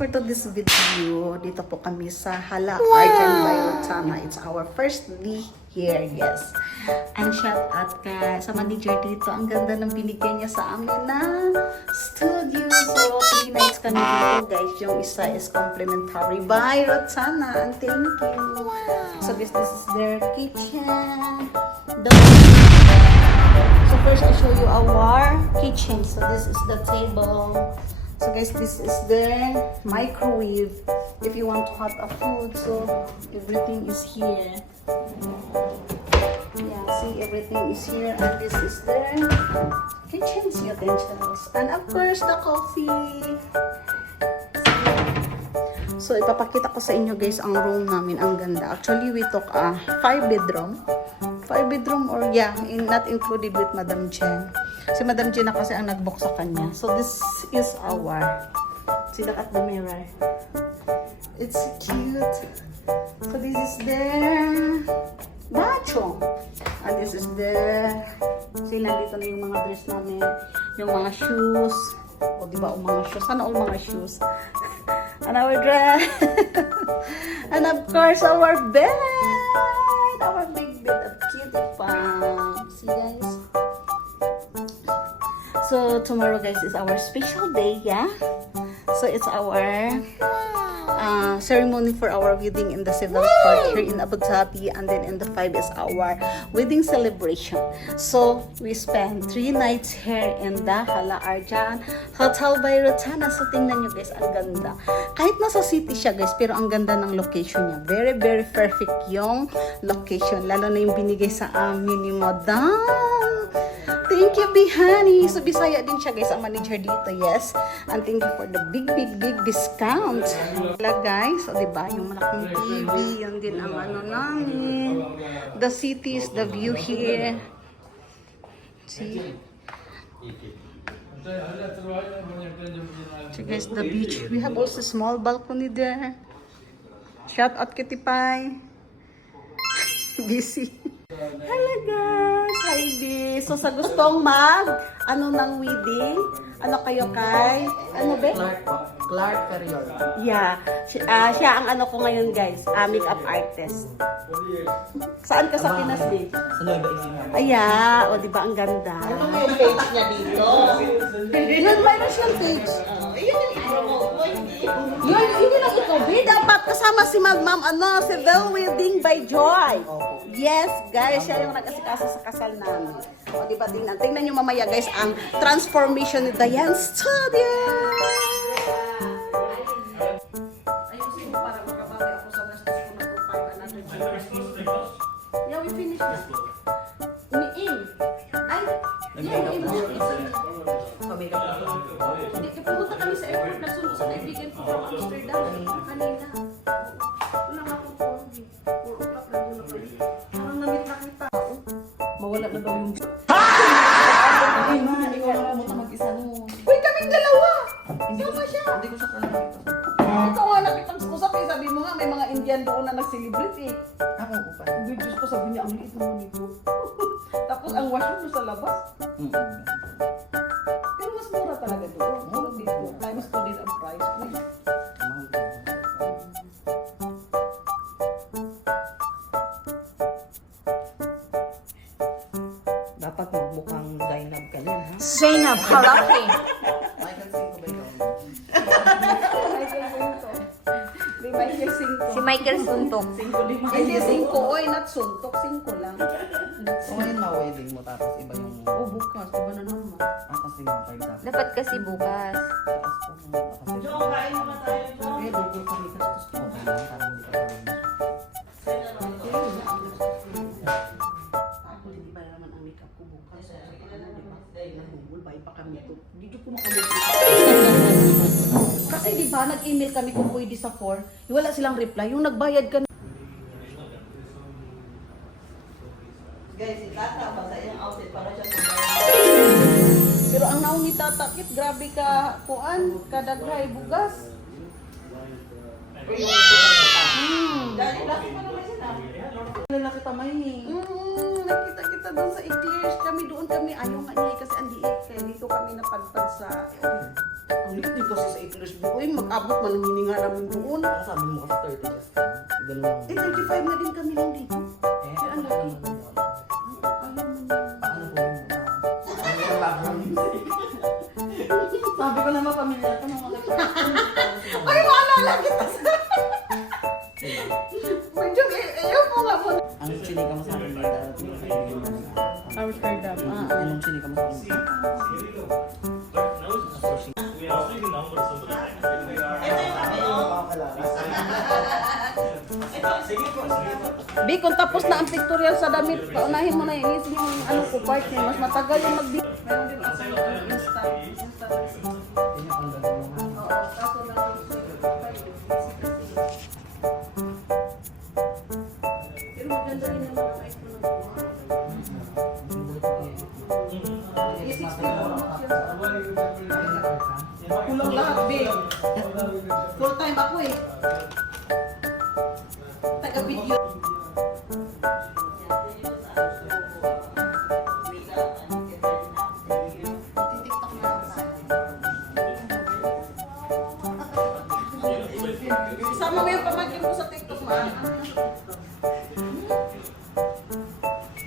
for today's video, dito po kami sa Hala Arjan by Roxana. It's our first day here, yes. And shout out sa manager dito. Ang ganda ng binigay niya sa amin na studio. So, 3 nights kami dito, guys. Yung isa is complimentary by Roxana. And thank you. So, this is their kitchen. So, first I show you our kitchen. So, this is the table. So guys, this is the microwave if you want to hot a food. So everything is here. Yeah, see, everything is here, and this is the kitchen utensils, and of course the coffee. So ipapakita ko sa inyo guys ang room namin. Ang ganda. Actually, we took a 5 bedroom or yeah, not included with Madam Jen. Si Madam Jen na kasi ang nag-book sa kanya. So this is our, see, look at the mirror. It's cute. So this is the bathroom. And this is the, see, nandito na yung mga dress namin. Yung mga shoes. O diba, ang mga shoes. Sana all mga shoes. And our dress. And of course, our bed. Our big bed of cutie pants. See guys? So tomorrow guys is our special day, yeah? So it's our ceremony for our wedding in the 7th part here in Abu Dhabi, and then in the 5 is our wedding celebration. So we spent 3 nights here in the Hala Arjan Hotel by Roxana. So tingnan nyo guys, ang ganda. Kahit nasa city siya guys, pero ang ganda ng location niya. Very very perfect yung location, lalo na yung binigay sa amin ni Madam. Thank you, Bihani. So, Bisaya din siya, guys, ang manager dito, yes. And thank you for the big discount. Wala, guys. So, diba, yung malaking TV, yun din ang ano namin. The cities, the view here. See? So, guys, the beach. We have also small balcony there. Shout out, Kitty Pie. Busy. Hello guys! Hi B! So sa gustong ano ng wedding, ano kayo kay? Ano ba? Clark Carriol. Yeah. Siya ang ano ko ngayon guys, makeup artist. Saan ka sa Pinas B? Sa Nueva Ecija. Aya, o diba ang ganda? Ano yung page niya dito? Yun, mayroon siyang page. Yun yung i-promote mo, hindi. Yun lang ito B. Dapat kasama si Ma'am, si The Wedding by Joy. Yes, guys, siya yung nag-asikaso sa kasal namin. O, diba, tingnan nyo mamaya, guys, ang transformation ni Diane Studio. Ayusin mo para makabawi ako sa gastos ko na $500. Yeah, we finished na. Umiim. Ay, yeah, umiim. Hindi, pumunta kami sa airport na sunod sa kaibigan ko from Amsterdam. Kanina. Wala nga akong phone. 4 o'clock na doon na kami. Parang namit na kita. Mawala na daw yung... Ay, man, ikaw lang mo mag-isa mo. Uy, kaming dalawa! Sama siya! Hindi ko siya nakita. Ikaw nga nakipag-usap eh. Sabi mo nga, may mga Indian doon na nag-celebrate eh. Ako ko pa. Ang videos ko, sabi niya, ang liit naman nito. Tapos ang washroom mo sa labas. Pero mas mura talaga doon. Mura dito. Times 2 din ang price. Uy. Dapat magmukhang Zainab ka din, ha? Zainab Haraki. Michael Cinco ba ikaw? Di ba siya 5? Si Michael Suntok. Hindi 5, oy, not suntok. 5 lang. So ngayon na wedding mo, tapos iba yung... Oh, bukas. Diba na naman? kasi mga 5,000. Dapat kasi bukas. Taas ko mo. Kain mo na tayo, John. Eh, burger kami kastos ko. Okay lang, parang hindi ka parang... Ako, hindi ba naman ang makeup ko bukas? Nagugulbay pa kami ito. Hindi ko makamagulbay. Kasi di ba, nag-email kami kung pwede sa 4. Wala silang reply. Yung nagbayad ka na. Guys, si Tata, basta yung outfit para siya sa Pero ang naong ni tatakit, grabe ka, kuan, kadaghay, bugas. Dali, bakit pa naman sila? Lalaki tamay ni. Nakita kita doon sa Eclairs. Kami doon kami. Ayaw nga niya kasi ang liit. Kaya dito kami napadpad sa... ulit. Hindi kasi sa English book. Uy, mag-abot man ang hininga namin doon. Ang sabi mo kasi 30 years ka. Ganun lang. Eh, 35 na din kami lang dito. Ano naman yun? Paano po yung ano yung background music? Sabi ko naman pamilya ko nung Ay, maalala kita sa... Medyo, ayaw mo nga muna. ang sinika mo sa akin dito. Amsterdam. Anong sinika mo sa akin? Bi, kung tapos na ang pictorial sa damit, paunahin mo na yung isin yung ano ko part niya. Mas matagal yung mag-di. Meron din ako yung Insta. Yun yung ang gagawin mo. Oo, kaso lang pero maganda rin naman ang iPhone ng kulang lahat, Bi. Full time ako eh. Taga-video. TikTok na lang tayo. Isama mo yung pamangkin mo sa TikTok, ma.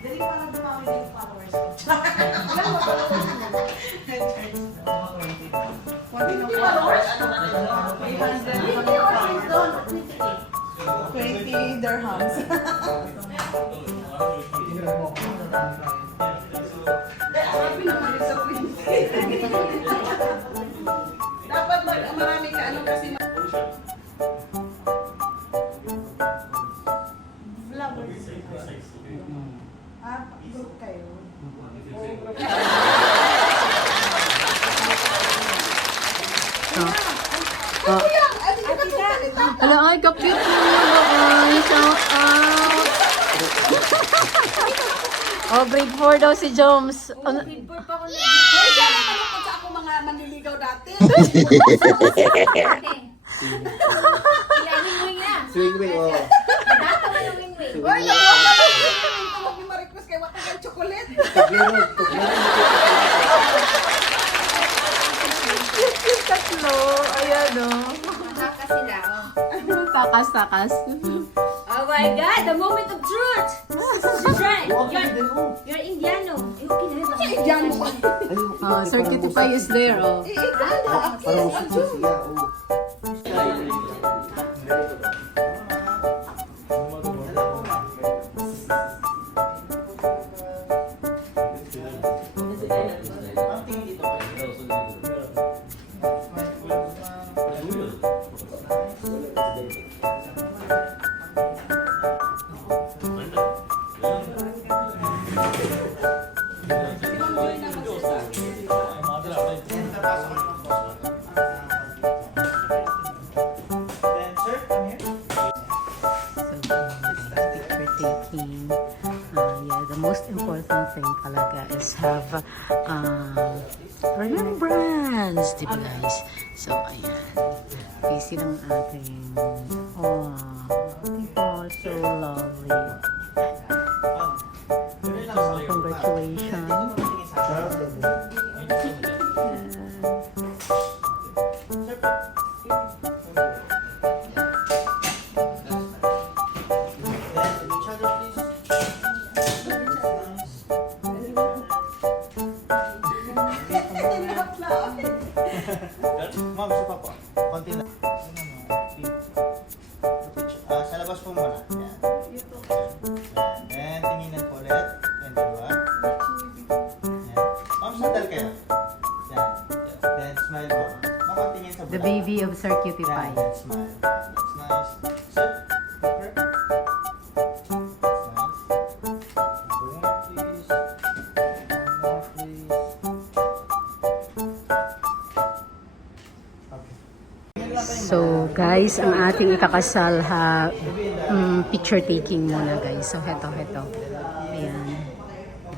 Dali pa lang dumami na yung followers ko. Ilan mo followers mo? 20 followers? 20 dirhams. Sabi naman yung sa 20. Dapat marami ka ano kasi vloggers. Group kayo. Hello, ay, ka-cute mo naman. Shout out. Oh, grade 4 daw si Joms. Ano? Hoy, sana malungkot sa ako mga manliligaw dati. Swing wing, oh. Hoy, nakuha ka lang. Huwag niyo ma-request kay Wata ng chocolate. Tuglerod. Yung tatlo. Ayan, oh. Takas-takas. Oh my God, the moment of truth! Right, you're Indiano. Okay na yun. Diyan mo. Oh, certify is there, oh. Parang usok siya, oh. Picture taking. Yeah, the most important thing talaga is have remembrance, di ba guys? So, ayan. Busy ng ating people, so lovely. Congratulations. Ma'am, sa pa po. Konti lang. Sa labas po muna. Yan. Yan. Then, tinginan po ulit. Yan, dalawa. Yan. Ma'am, sandal kayo. Yan. Then, smile po. Ma'am, tingin sa The bulan. baby of Sir Cutie Yan, Pie. then smile. That's nice. Sir, paper. That's nice. One more, please. One more, please. So guys, ang ating ikakasal picture taking muna guys. So heto. Ayan.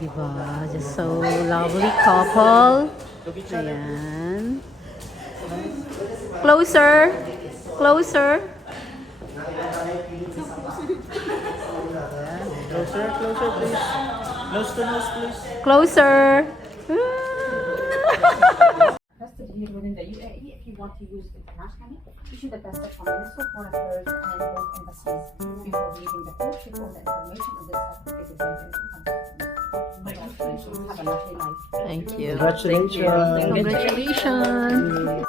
Diba? Just so lovely couple. Ayan. Closer. Closer, please. Nose to nose, please. Closer. here within the UAE, if you want to use it internationally, you should attest it from Minister of Foreign Affairs and both embassies before leaving the country. Check all the information of this certificate is maintained in contact. Congratulations. Have a lovely life. Thank you. Congratulations. Congratulations.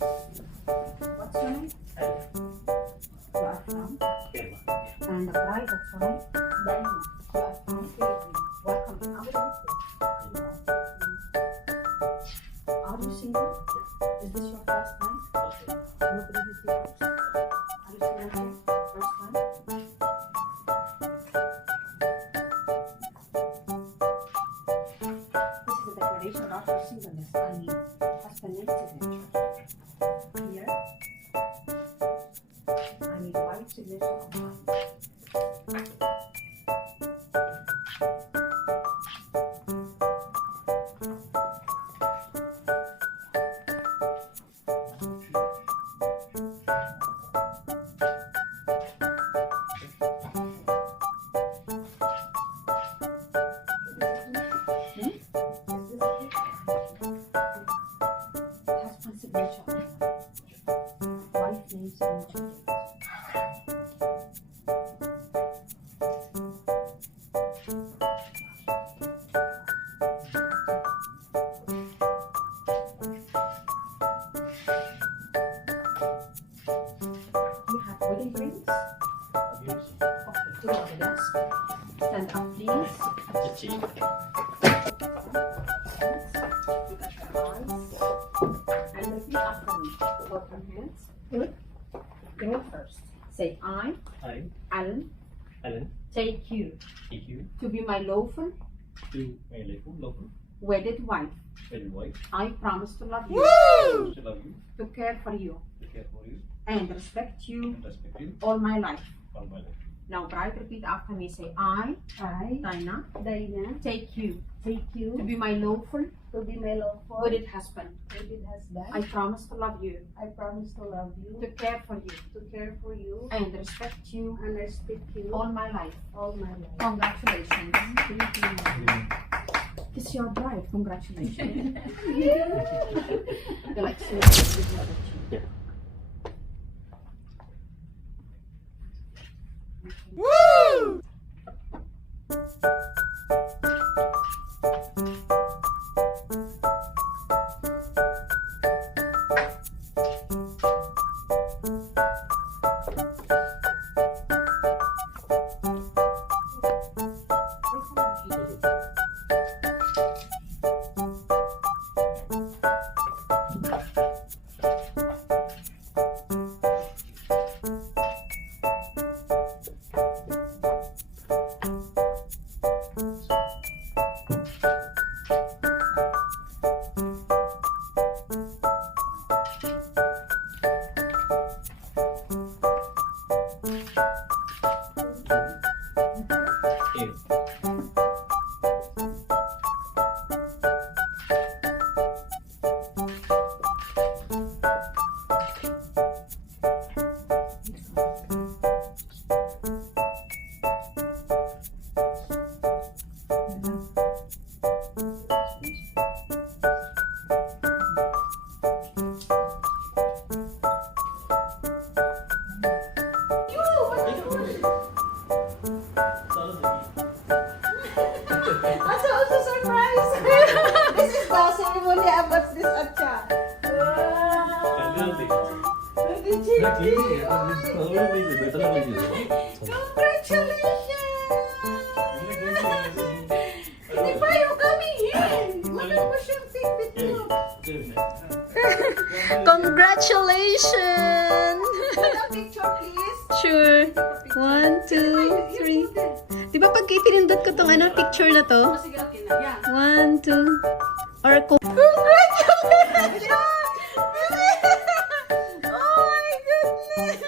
What's your name? You are from? And the bride of your name? Diana. You are from Philippines. Welcome to Abu Dhabi. Are you single? Is this your first time? No previous divorce? Are you single here? First time? This is a declaration of your singleness. I mean, husband and signature. Here. I need white signature on mine. Husband signature on mine. Wife name signature. You have wedding rings? Okay, do on the desk. Stand up, please. Look at your eyes. And repeat after me. Both your hands. Good. Go first. Say, I, I, Alan, Alan, take you take you to be my lawful, to my local wedded wife. wedded wife. I promise to love you, To love you, to care for you, to care for you, and respect you and respect you all my life. all my life. Now, bride, repeat after me. Say, I, Dinah, take you to be my lawful, To be my lawful wedded husband. wedded husband. I promise to love you, I promise to love you, to care for you, to care for you, and respect you and respect you all my life. all my life. Congratulations. Thank you. It's your bride. Congratulations. You're like seriously. Yeah. I'm so surprised. This is the ceremony about this acha. Congratulations! Hindi pa yung coming in. What was your thing with you? Congratulations! Take a picture, please. Sure. 1, 2, 3. Di ba pag pinindot ko tong picture na to? Sige, okay na. Yan. 1, 2. Or Congratulations! Oh my goodness!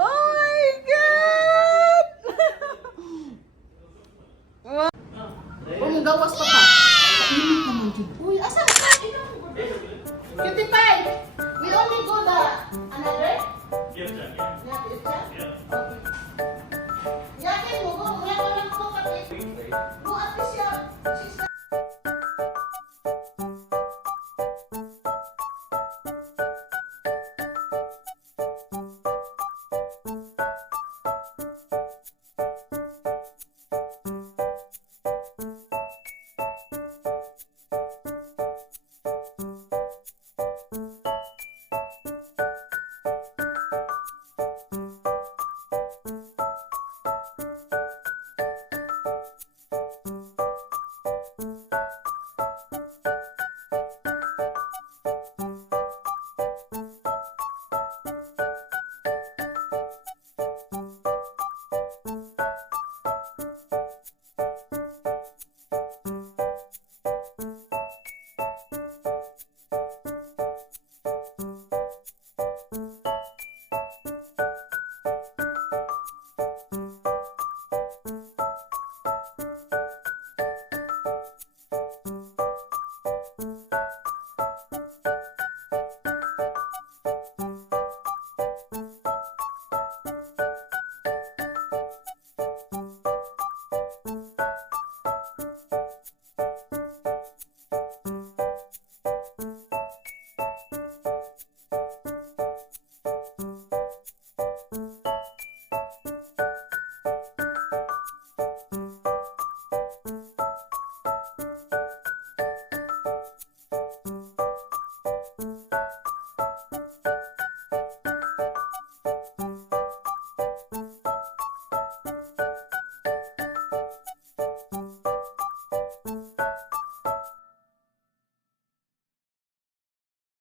Oh my God! Kung gawas pa ka. Uy, asa ka? We only go the another? Gift, yeah. Yeah, it's just? Yeah. Okay.